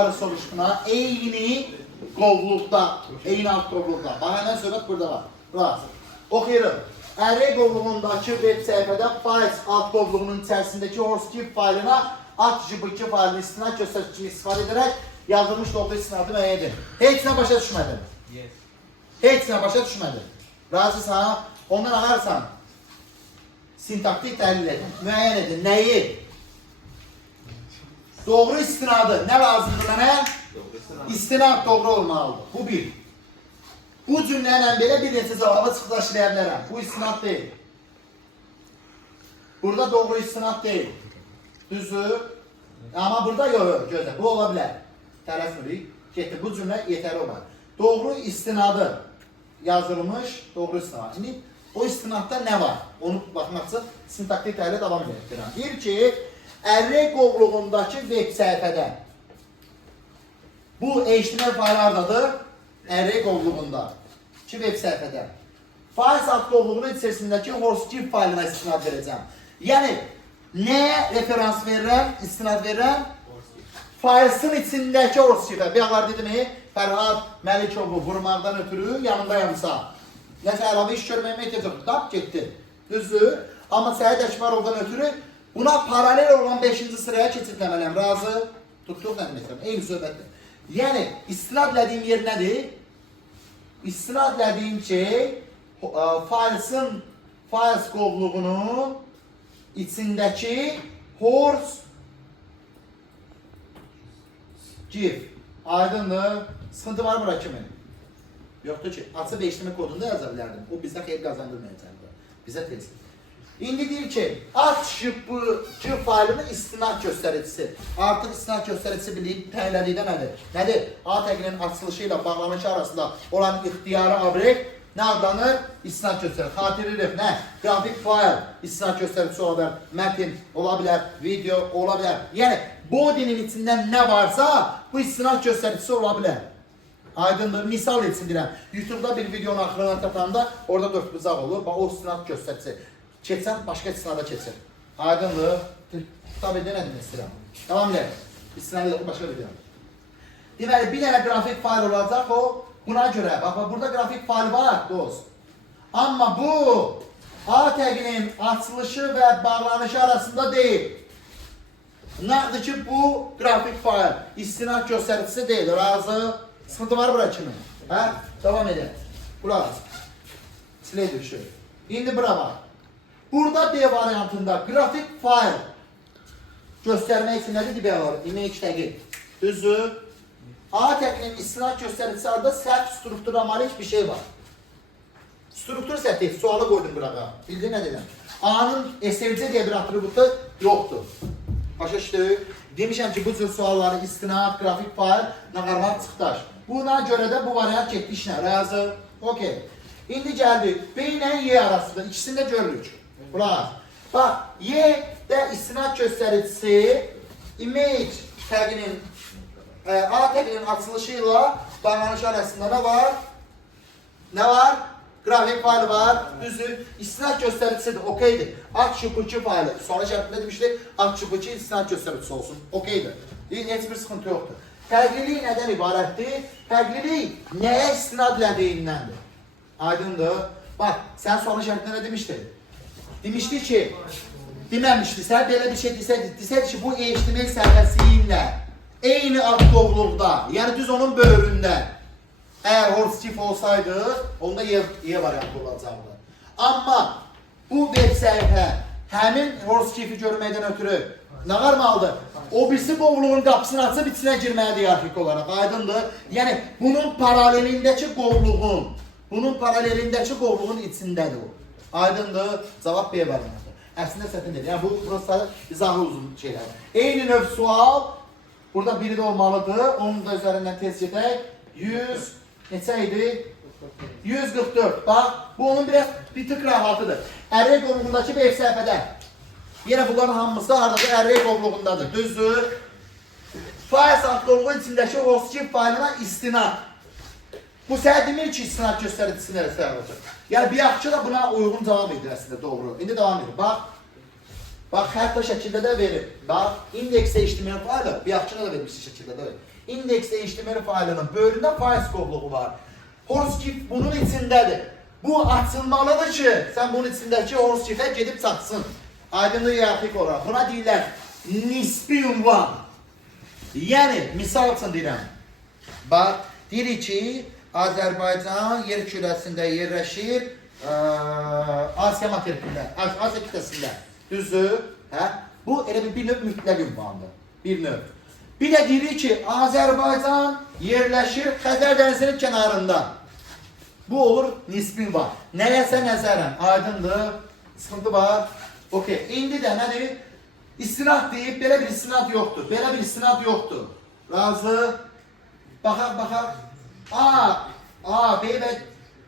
yukarı soruştuna eyni qovluqda, eyni alt qovluqda. Bax, hemen söhbət burada var. Burası. Oxuyurum. Array qovluğundakı web səhifədə files alt qovluğunun içərisindəki horsekeep faylına atgb2 faylını istinad göstərici kimi istifadə edərək yazdırmış doğru istinadı müəyyən edin. Heç nə başa düşmədin. Heç nə başa düşmədin. Razısan? Ondan ağarsan. Sintaktik təhlil edin. Müəyyən edin. Nəyi? Doğru istinadı. Nə lazımdır mənə? İstinad doğru olmalıdır. Bu bir. Bu cümlələ belə bir neçə cavabı çıxdaşlaya bilərəm. Bu istinad deyil. Burada doğru istinad deyil. Düzdür. Amma burada yox, gözlə. Bu ola bilər. Tərəfmirik. Getdi. Bu cümlə yetəri olar. Doğru istinadı yazılmış, doğru istinad. Şimdi o istinadda nə var? Onu baxmaq üçün sintaktik təhlil davam edirəm. Deyir ki, array qovluğundakı web səhifədə bu HTML faylı hardadır? Array qovluğunda. Ki web səhifədə. Files alt qovluğunun içərisindəki horsekeep faylına istinad verəcəm. Yəni, nəyə referans verirəm, istinad verirəm? Files'ın içindəki horsekeep'ə. Bir ağlar dedimi? Fərhad Məlikovu vurmaqdan ötürü yanındayamsa. Nəsə əlavə iş görməyimə ehtiyac yoxdur. Tap, getdi. Düzdür. Amma Səhid Əkbərovdan ötürü buna paralel olan 5-ci sıraya keçidləməliyəm. Razı? Tutduq nə deməkdir? Eyni söhbətdir. Yəni, istinad lədiyim yer nədir? İstinad lədiyim şey, Files qovluğunun içindəki horsekeep. Aydındır. Sıxıntı var bura kimin? Yoxdur ki, açıb HTML kodunda yaza bilərdim. O bizə xeyir qazandırmayacaqdır. Bizə tez. İndi deyir ki, atgb2 faylının istinad göstəricisi. Artıq istinad göstəricisi biliyib təhlilədikdə nədir? Nədir? A təqinin açılışı ilə bağlanışı arasında olan ixtiyari obyekt nə adlanır? İstinad göstəricisi. Xatırlayırıq, nə? Grafik fayl istinad göstəricisi ola bilər, mətin ola bilər, video ola bilər. Yəni, body'nin içindən nə varsa bu istinad göstəricisi ola bilər. Aydındır. Misal için deyirəm. YouTube'da bir videonun axırına tapanda orada 4 bucaq olur. Bax, o istinad göstəricisi. Keçsən, başqa istinada keçsin. Aydındır. Tabi də nə demək istəyirəm. Tamam elə. İstinad edək, başqa bir deyirəm. Deməli, bir dənə grafik fayl olacaq o. Buna görə, bax, burada grafik fayl var, dost. Amma bu A təqinin açılışı və bağlanışı arasında deyil. Nədir ki, bu grafik fayl istinad göstəricisi deyil. Razı? Sıxıntı var bura kimin? Hə? Davam edək. Qulaq. Silək düşür. İndi bura var. Burada D variantında grafik fayl göstərmək üçün nədir D var? Image təqi. Düzdür. A təqinin istinad göstəricisi arada səhv strukturlamalı bir şey var. Struktur səhv, sualı qoydum bura. Bildin nə deyirəm? A'nın SLC deyə bir atributu yoxdur. Başa düşdük. Demişəm ki, bu cür sualları istinad, grafik fayl, nağarmaq çıxdaş. Buna görə də bu variant getdi işlə. Razı? Okey. İndi gəldik. B ilə Y arasında. İkisini də görürük. Qulaq. Bax, Y-də istinad göstəricisi image təqinin A təqinin açılışı ilə bağlanışı arasında nə var? Nə var? Grafik faylı var. Düzdür. İstinad göstəricisidir. Okeydir. atgb2 faylı. Sonra şərtində demişdik. atgb2 istinad göstəricisi olsun. Okeydir. Heç bir sıxıntı yoxdur. Fərqlilik nədən ibarətdir? Fərqlilik nəyə istinad lədiyindəndir? Aydındır. Bax, sən sonra şərtində nə demişdin? Demişdi ki, deməmişdi. Sən belə bir şey desəydi ki, bu HTML səhifəsiylə eyni alt qovluqda, yəni düz onun böyründə əgər horsekeep olsaydı, onda Y variantı olacaqdı. Amma bu web səhifə həmin horsekeep'i görməkdən ötürü nə qarmalıdır? O birisi qovluğun qapısını açıb içinə girməlidir yarfik olaraq. Aydındır. Yəni, bunun paralelindəki qovluğun içindədir o. Aydındır. Cavab B variantı. Əslində sətin deyil. Yəni, bu burası izahı uzun şeylər. Eyni növ sual. Burada biri də olmalıdır. Onun da üzərindən test edək. 100, neçə idi? 144. Bax, bu onun bir tık rahatıdır. Array qovluğundakı web səhifədə. Yenə bunların hamısı haradadır? Array qovluğundadır. Düzdür. Files alt qovluğun içindəki horsekeep faylına istinad. Bu sənə demir ki, istinad göstəricisi nəsə olacaq. Yəni, biyaxçı da buna uyğun cavab edir əslində, doğru. İndi davam edir. Bax, hətta şəkildə də verir. Bax, indeks HTML faylı biyaxçına da verilmiş şəkildə də verir. index.html faylının böyründə fayl skopluğu var. Horseskip bunun içindədir. Bu açılmalıdır ki, sən bunun içindəki Horseskip'e gedib çatsın. Aydınlığı hiyerarxik olaraq. Buna deyirlər nisbi ünvan. Yəni, misal üçün deyirəm. Bax, deyirik ki, Azərbaycan yer kürəsində yerləşir, Asiya materikində, Asiya kütləsində. Düzdür? Hə? Bu elə bir növ mütləq ünvandır. Bir növ. Bir də deyirik ki, Azərbaycan yerləşir Xəzər dənizinin kənarında. Bu olur nisbi ünvan. Nəyəsə nəzərən, aydındır, sıxıntı var. Okey, indi də nədir? İstinad deyib, belə bir istinad yoxdur. Belə bir istinad yoxdur. Razı. Baxaq. A, B və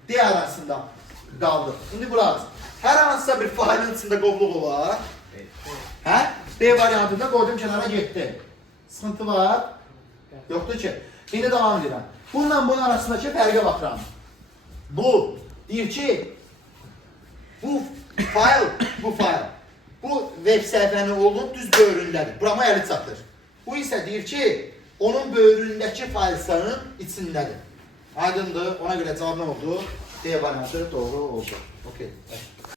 D arasında qaldı. İndi burası. Hər hansısa bir failin içində qovluğu var. Hə? B variantında qoydum kənara getdi. Sıxıntı var. Yoxdur ki. İndi devam edirəm. Bununla bunun arasındakı fərqə baxıram. Bu deyir ki, bu fayl, bu web səhifənin olduğu düz böyründədir. Burama əli çatır. Bu isə deyir ki, onun böyründəki faylsanın içindədir. Aydındır, ona görə cavab nə oldu? D variantı doğru oldu. Okey.